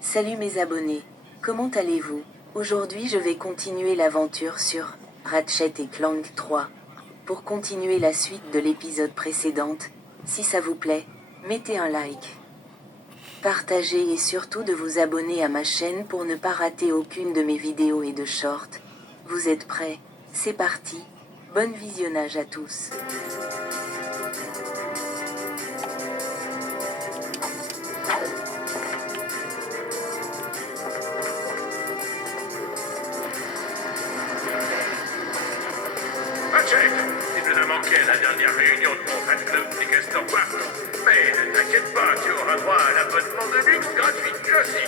Salut mes abonnés, comment allez-vous? Aujourd'hui je vais continuer l'aventure sur Ratchet et Clank 3. Pour continuer la suite de l'épisode précédente, si ça vous plaît, mettez un like. Partagez et surtout de vous abonner à ma chaîne pour ne pas rater aucune de mes vidéos et de shorts. Vous êtes prêts? C'est parti, bon visionnage à tous. Ratchet, il nous a manqué à la dernière réunion de mon fan club des Castor Park. Mais ne t'inquiète pas, tu auras droit à l'abonnement de luxe gratuit, aussi.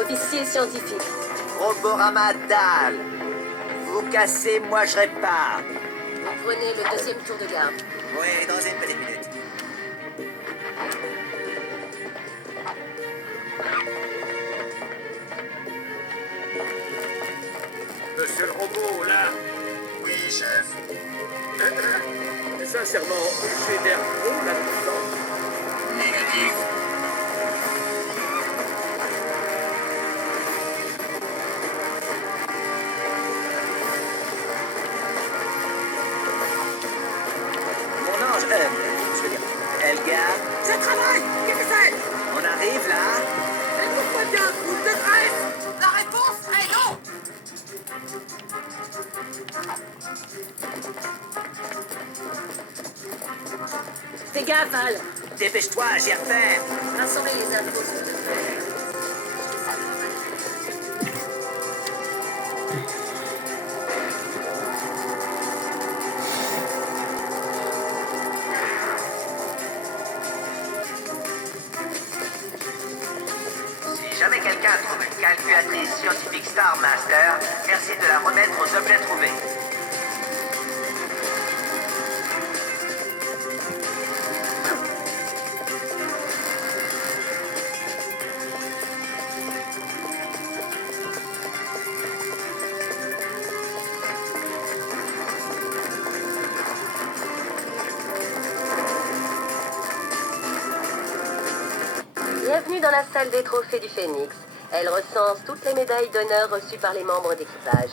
Officier scientifique. Roborama dalle. Vous cassez, moi je répare. Vous prenez le deuxième tour de garde. Oui, dans une petite minute. Monsieur le robot, là. Oui, chef. Sincèrement, j'ai l'air gros là-dedans. Négatif. Mon ange, je veux dire, Elgar. Je travaille! Qu'est-ce que c'est? On arrive là. Faites-vous pas bien, boule de graisse! La réponse est non! Fais gaffe, Al. Dépêche-toi, j'y refais. Rassemblez les infos. s'il te plaît. Si jamais quelqu'un trouve une calculatrice scientifique Star Master, merci de la remettre aux objets trouvés. Bienvenue dans la salle des trophées du Phénix. Elle recense toutes les médailles d'honneur reçues par les membres d'équipage.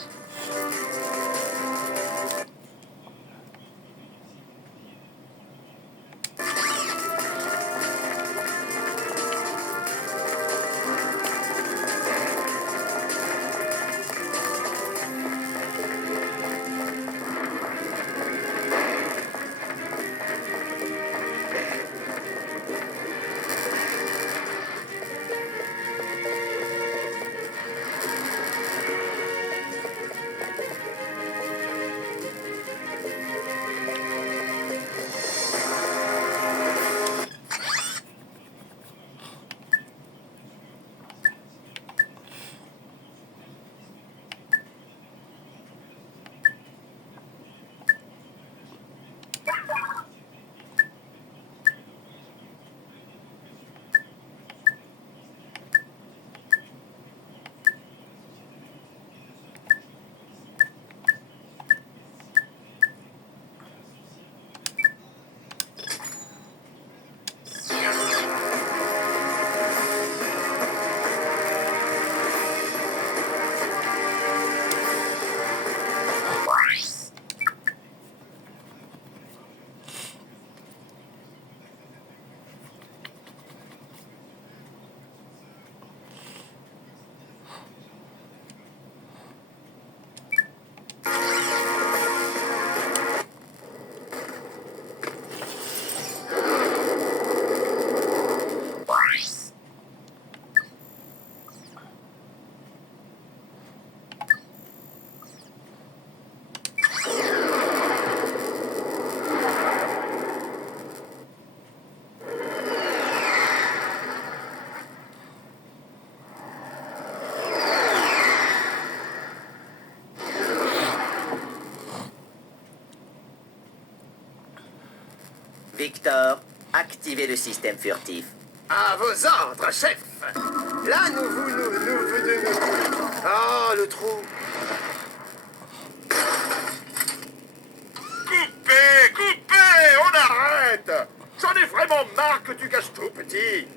Victor, activez le système furtif. À vos ordres, chef. Là, nous. Oh, le trou. Coupez, on arrête. J'en ai vraiment marre que tu caches tout, petit.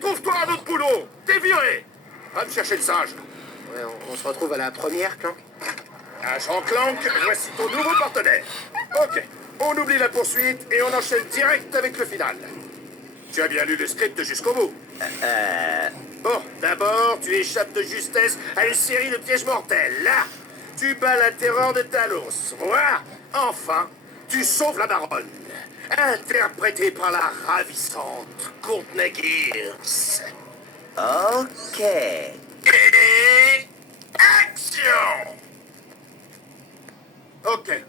Trouve-toi un autre boulot. T'es viré. Va me chercher le singe. Ouais, on se retrouve à la première, Clank. Agent Clank, voici ton nouveau partenaire. Ok, on oublie la poursuite et on enchaîne direct avec le final. Tu as bien lu le script jusqu'au bout. Bon, d'abord, tu échappes de justesse à une série de pièges mortels. Là, tu bats la terreur de Talos. Voilà. Enfin, tu sauves la baronne. Interprétée par la ravissante Courtney Gears. Ok. Et... action! Ok.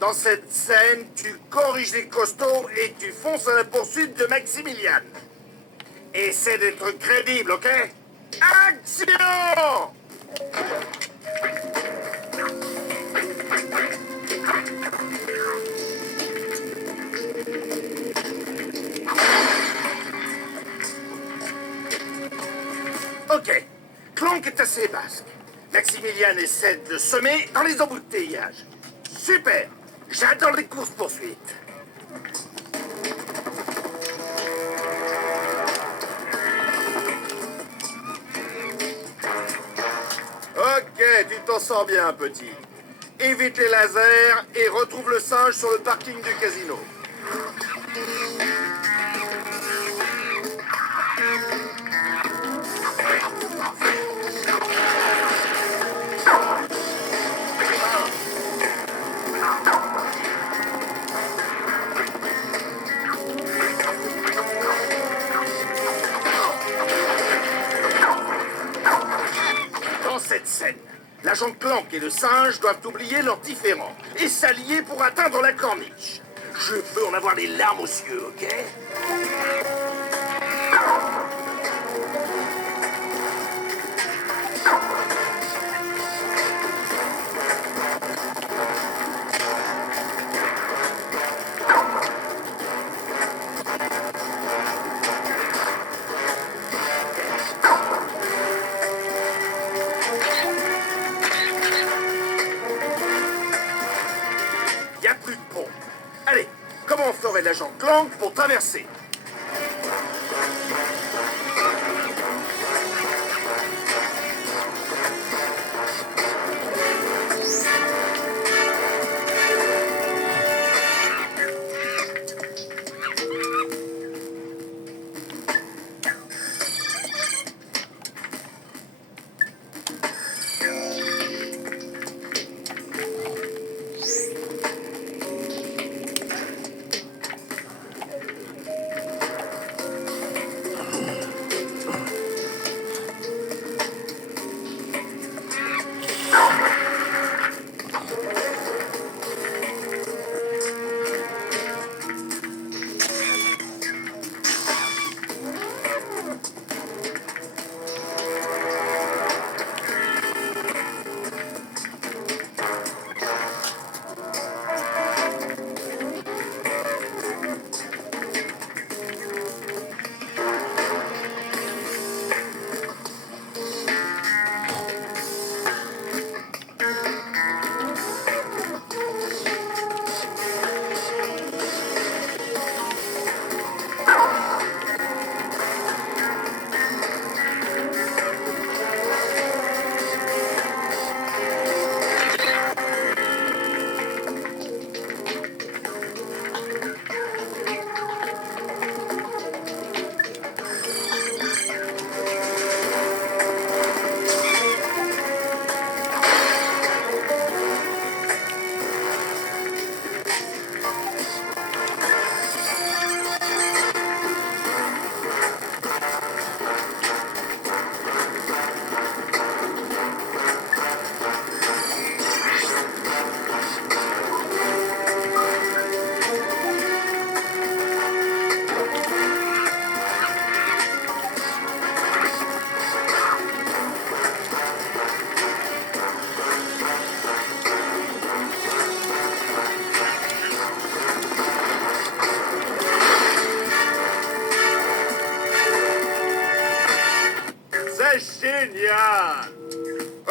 Dans cette scène, tu corriges les costauds et tu fonces à la poursuite de Maximilian. Essaie d'être crédible, ok? Action! Ok. Clank est assez basque. Maximilian essaie de le semer dans les embouteillages. Super! J'adore les courses-poursuites. Ok, tu t'en sors bien, petit. Évite les lasers et retrouve le singe sur le parking du casino. Dans cette scène, l'agent Clank et le singe doivent oublier leurs différends et s'allier pour atteindre la corniche. Je veux en avoir les larmes aux yeux, ok? Y a plus de pont. Allez, comment ferait l'agent Clank pour traverser?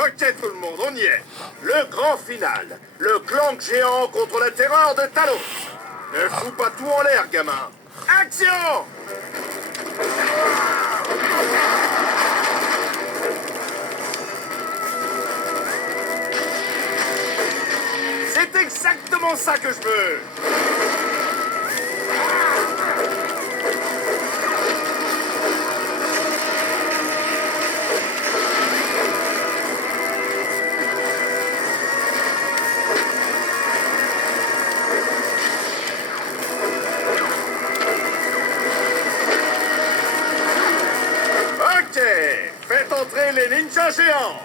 Ok tout le monde, on y est. Le grand final. Le clan géant contre la terreur de Talos. Ne fous pas tout en l'air, gamin. Action! C'est exactement ça que je veux. Ok, faites entrer les ninjas géants.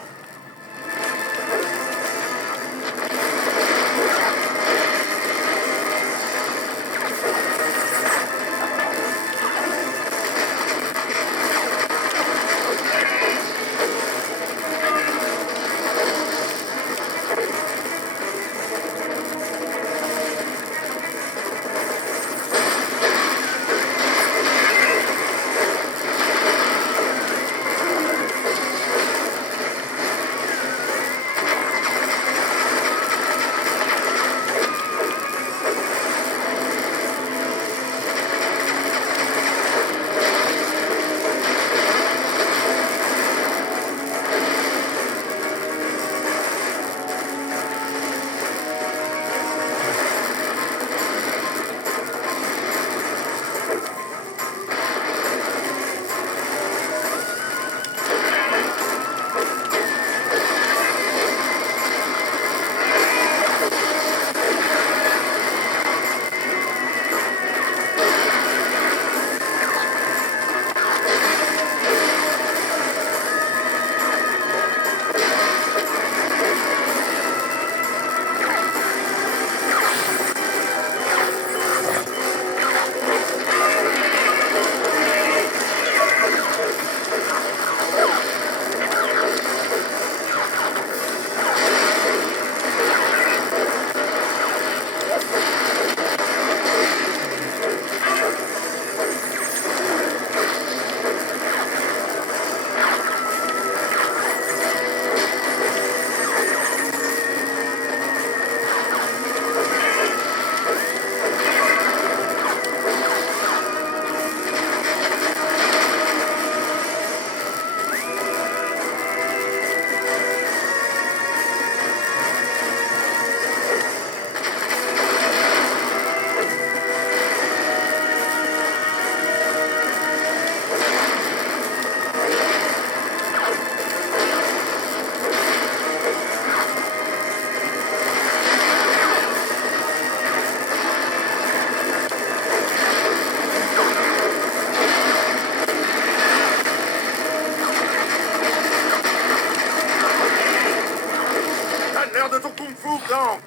De ton kung-fu, Clank.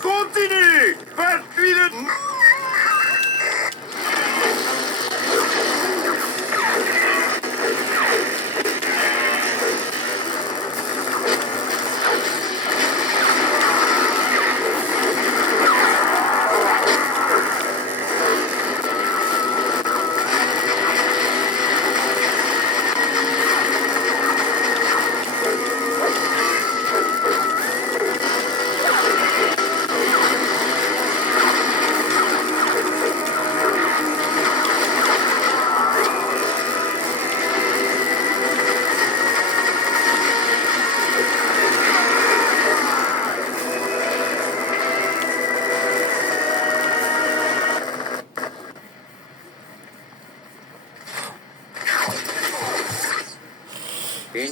Continue! Pas-lui le...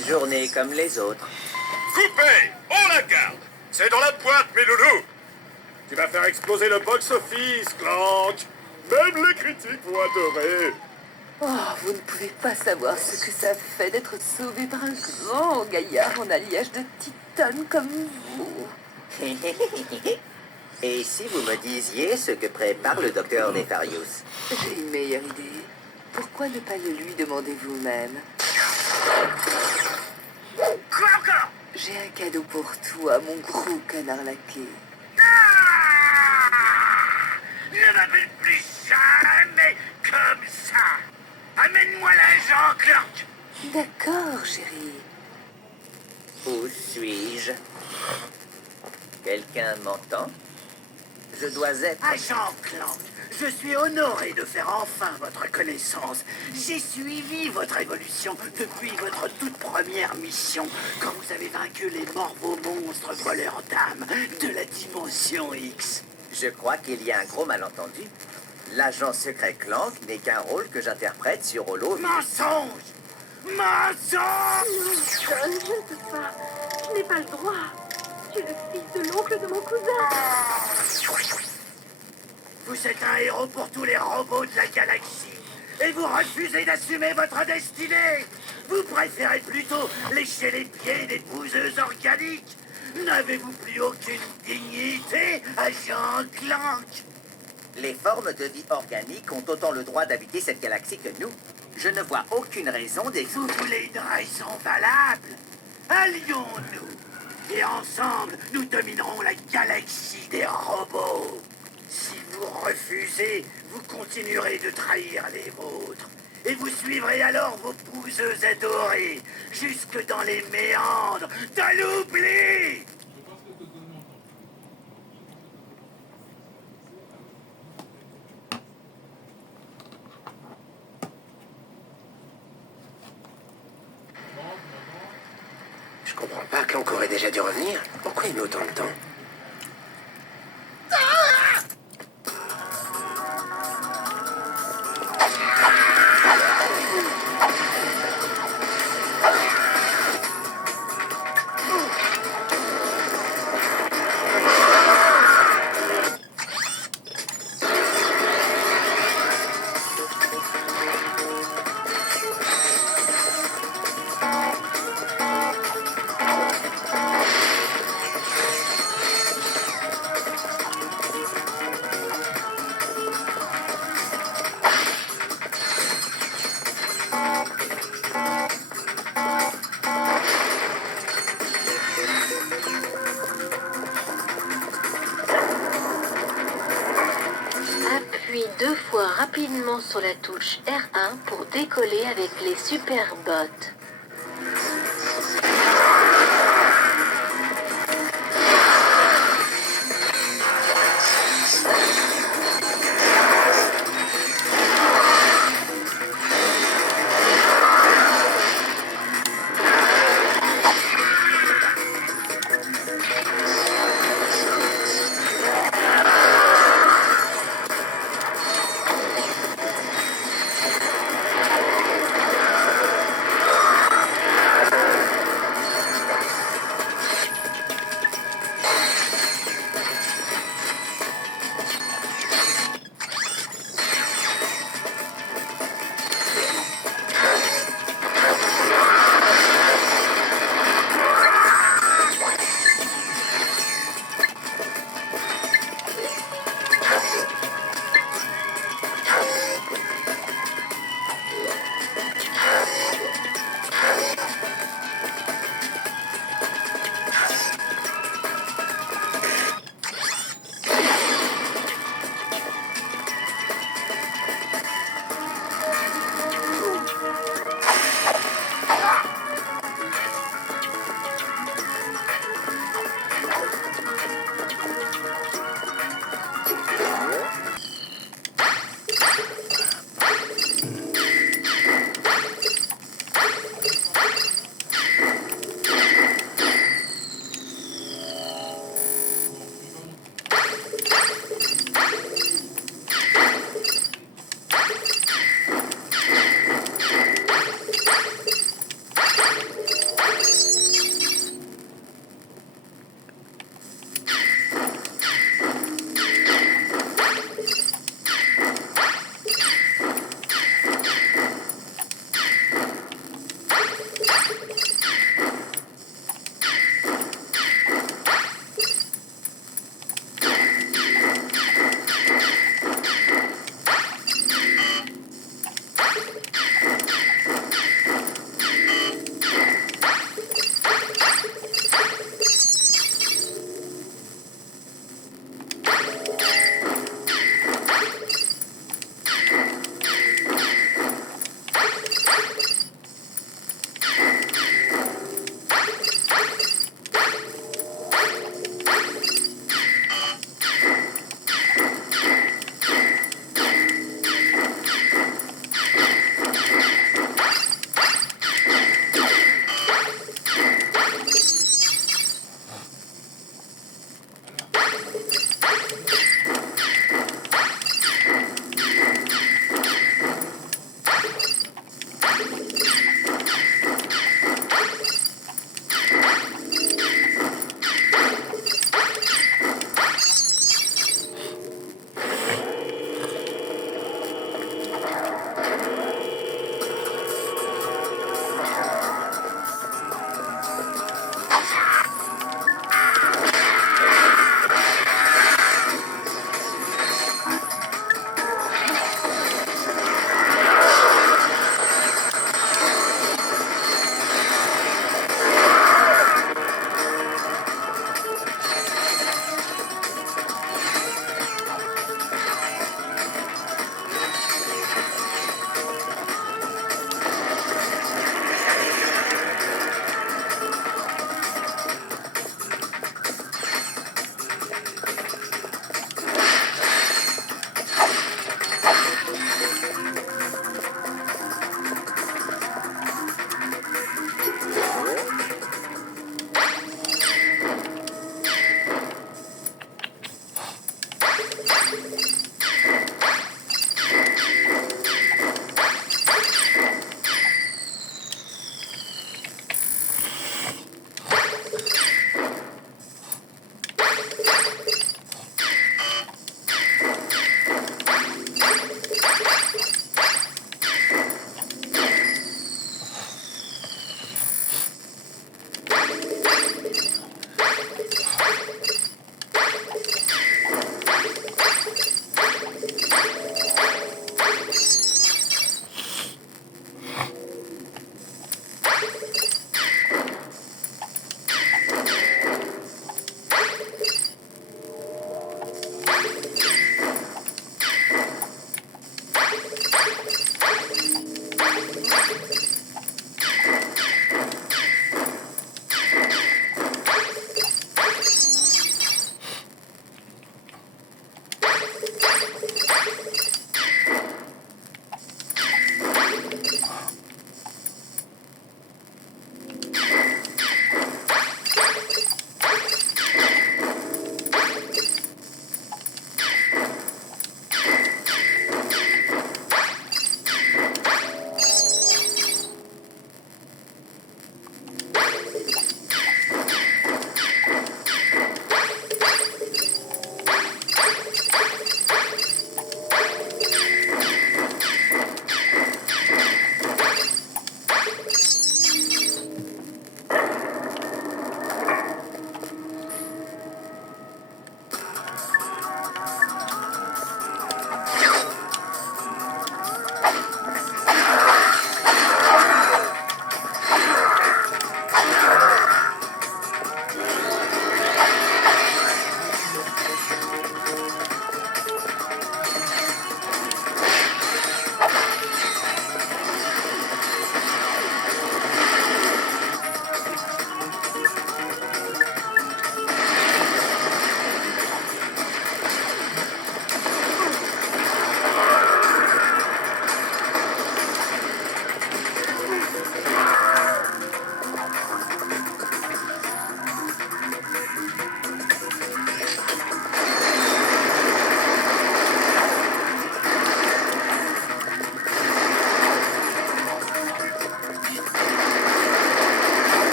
Une journée comme les autres. Coupé! On la garde! C'est dans la boîte, mes loulous! Tu vas faire exploser le box-office, Clank! Même les critiques vont adorer! Oh, vous ne pouvez pas savoir ce que ça fait d'être sauvé par un grand gaillard en alliage de titane comme vous. Et si vous me disiez ce que prépare le docteur Nefarius? J'ai une meilleure idée. Pourquoi ne pas le lui demander vous-même? Quoi encore? J'ai un cadeau pour toi, mon gros canard laqué. Ne m'appelle plus jamais comme ça. Amène-moi l'agent, Clank. D'accord, chérie. Où suis-je? Quelqu'un m'entend? Je dois être... Agent Clank, je suis honoré de faire enfin votre connaissance. J'ai suivi votre évolution depuis votre toute première mission, quand vous avez vaincu les morbeaux monstres voleurs d'âmes de la dimension X. Je crois qu'il y a un gros malentendu. L'agent secret Clank n'est qu'un rôle que j'interprète sur Holo. Mensonge! Mensonge! John, je ne peux pas. Je n'ai pas le droit. Tu es le fils de l'oncle de mon cousin. Vous êtes un héros pour tous les robots de la galaxie. Et vous refusez d'assumer votre destinée. Vous préférez plutôt lécher les pieds des bouseuses organiques. N'avez-vous plus aucune dignité, agent Clank? Les formes de vie organiques ont autant le droit d'habiter cette galaxie que nous. Je ne vois aucune raison Vous voulez une raison valable? Allions-nous. Et ensemble, nous dominerons la galaxie des robots. Si vous refusez, vous continuerez de trahir les vôtres. Et vous suivrez alors vos bouseuses adorées, jusque dans les méandres de l'oubli. Je comprends pas, Clank aurait déjà dû revenir. Pourquoi il met autant de temps? Appuie 2 fois rapidement sur la touche R1 pour décoller avec les superbots.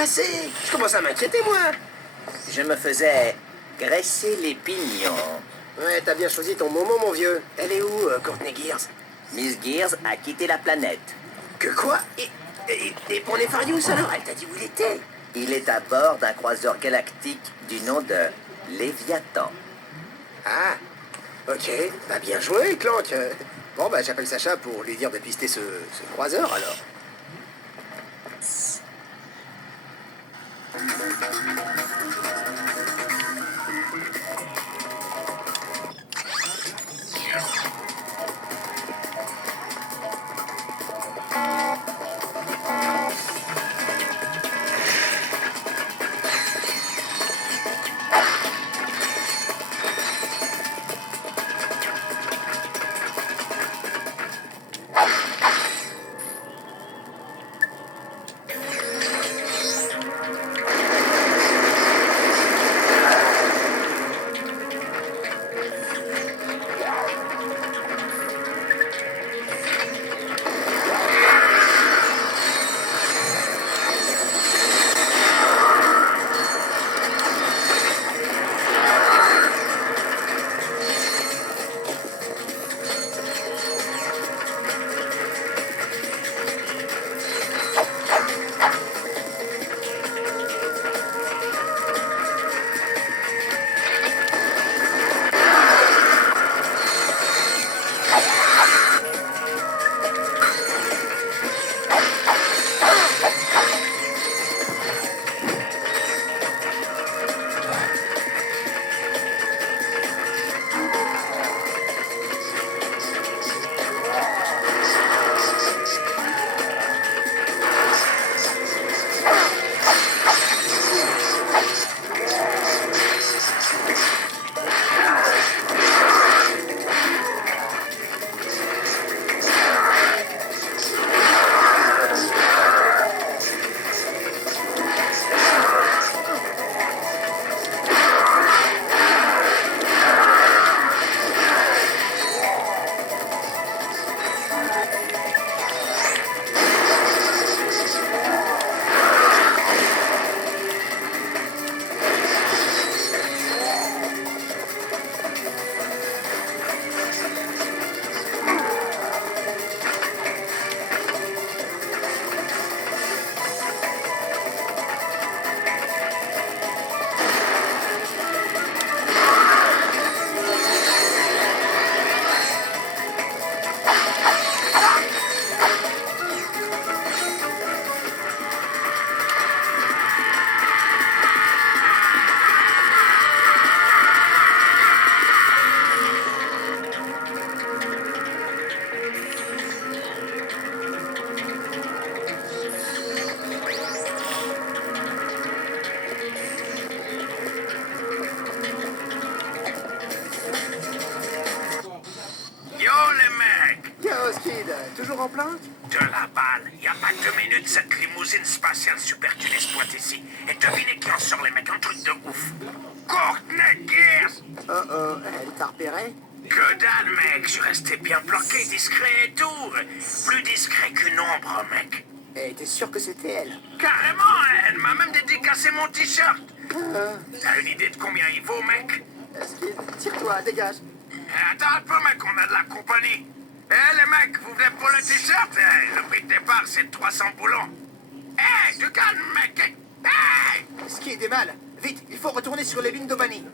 passé? Je commence à m'inquiéter, moi. Je me faisais graisser les pignons. Ouais, t'as bien choisi ton moment, mon vieux. Elle est où, Courtney Gears? Miss Gears a quitté la planète. Que quoi? Et pour Nefarious, alors? Elle t'a dit où il était? Il est à bord d'un croiseur galactique du nom de Léviathan. Ah, ok. Bah, bien joué, Clank. Bon, bah, j'appelle Sacha pour lui dire de pister ce croiseur, alors. Toujours en plein? De la balle. Y a pas 2 minutes, cette limousine spatiale super tunnée se pointe ici. Et devinez qui en sort, les mecs, un truc de ouf. Courtney Gears! Oh, elle t'a repéré? Que dalle, mec. Je suis resté bien planqué, discret et tout. Plus discret qu'une ombre, mec. Et t'es sûr que c'était elle? Carrément, elle m'a même dédicacé mon t-shirt. T'as une idée de combien il vaut, mec? Skid, tire-toi, dégage. Attends un peu, mec, on a de la compagnie. Eh, les mecs, vous venez pour le t-shirt? Le prix de départ, c'est 300 boulons. Eh, du calme, mec. Hey! Skid est mal. Vite, il faut retourner sur les lignes d'Obani.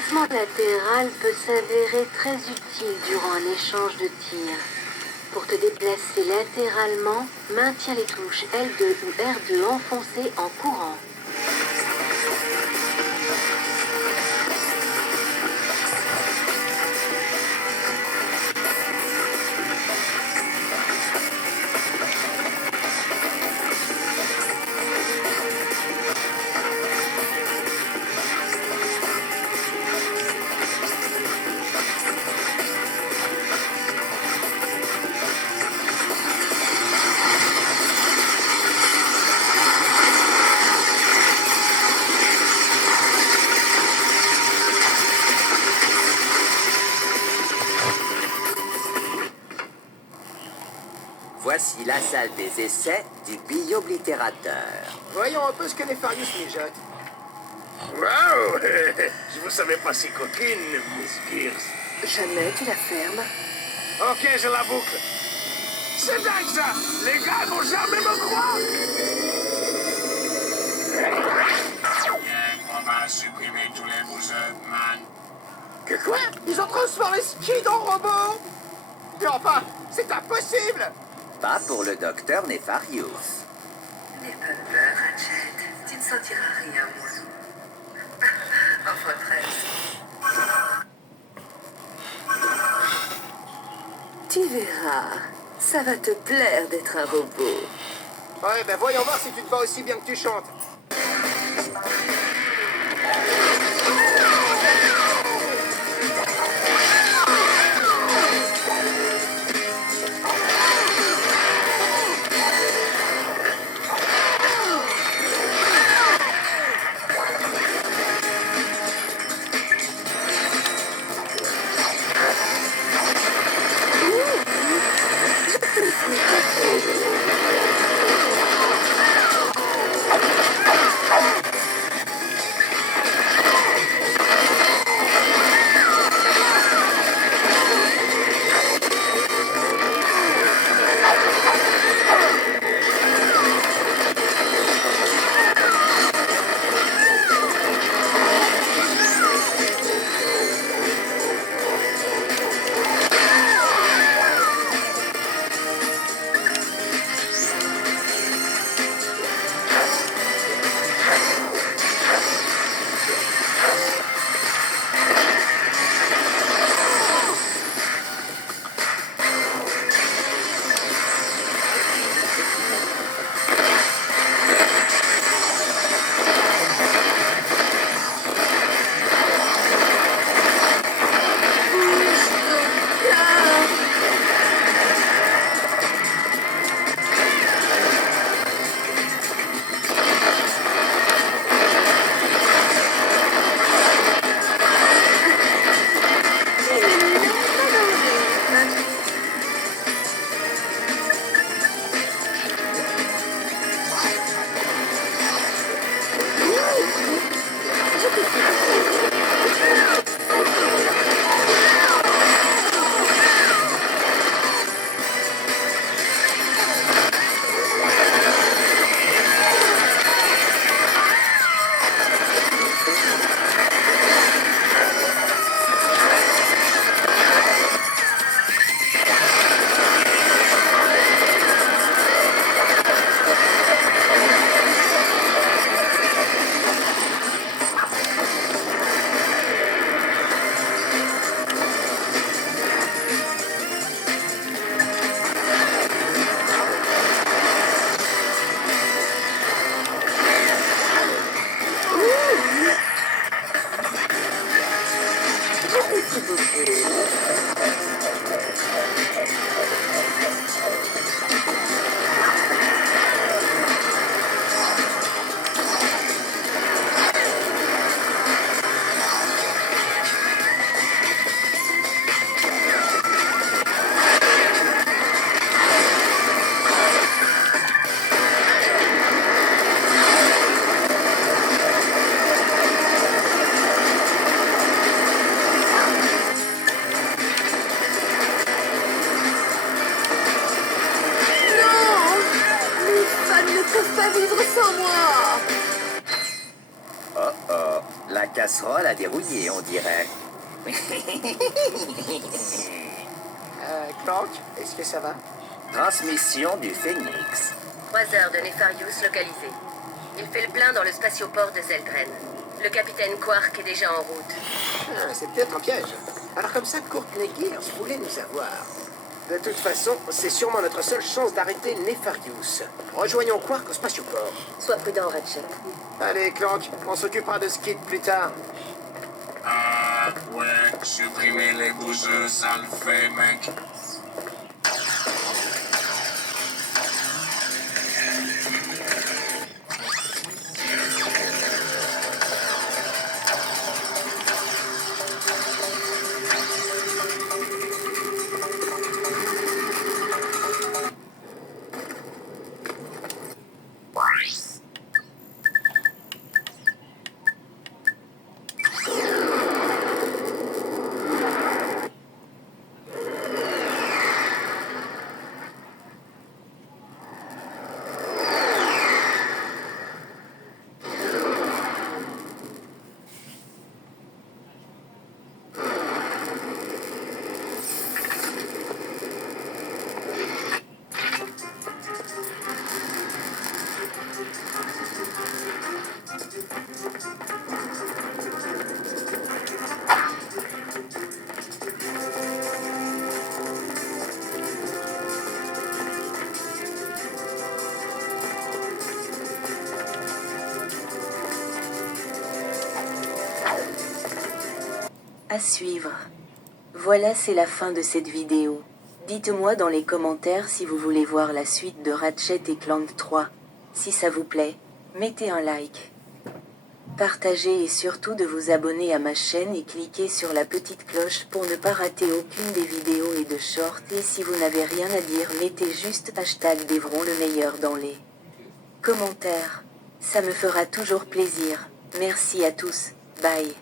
déplacement latéral peut s'avérer très utile durant un échange de tir. Pour te déplacer latéralement, maintiens les touches L2 ou R2 enfoncées en courant. Voici la salle des essais du bioblitérateur. Voyons un peu ce que Nefarius mijote. Waouh! Je vous savais pas si coquine, Miss Gears. Jamais tu la fermes. Ok, je la boucle. C'est dingue ça! Les gars vont jamais me croire! On va supprimer tous les bouseux, man. Que quoi? Ils ont transformé Skid en robot? Mais enfin, c'est impossible! Pas pour le docteur Nefarius. N'aie pas peur, Ratchet. Tu ne sentiras rien, moi. Enfin, presque. Tu verras. Ça va te plaire d'être un robot. Ouais, ben voyons voir si tu te bats aussi bien que tu chantes. casserole à dérouiller, on dirait. Clank, est-ce que ça va? Transmission du Phénix. 3 heures de Nefarius localisé. Il fait le plein dans le spatioport de Zeldren. Le capitaine Quark est déjà en route. Ah, c'est peut-être un piège. Alors comme ça, Courtney Gears voulait nous avoir. De toute façon, c'est sûrement notre seule chance d'arrêter Nefarius. Rejoignons Quark au spatioport. Sois prudent, Ratchet. Allez, Clank, on s'occupera de Skid plus tard. Ah, ouais, supprimer les bouseux, ça le fait, mec. À suivre. Voilà, c'est la fin de cette vidéo. Dites-moi dans les commentaires si vous voulez voir la suite de Ratchet et Clank 3. Si ça vous plaît, mettez un like. Partagez et surtout de vous abonner à ma chaîne et cliquez sur la petite cloche pour ne pas rater aucune des vidéos et de shorts. Et si vous n'avez rien à dire, mettez juste #Devron le meilleur dans les commentaires. Ça me fera toujours plaisir. Merci à tous. Bye.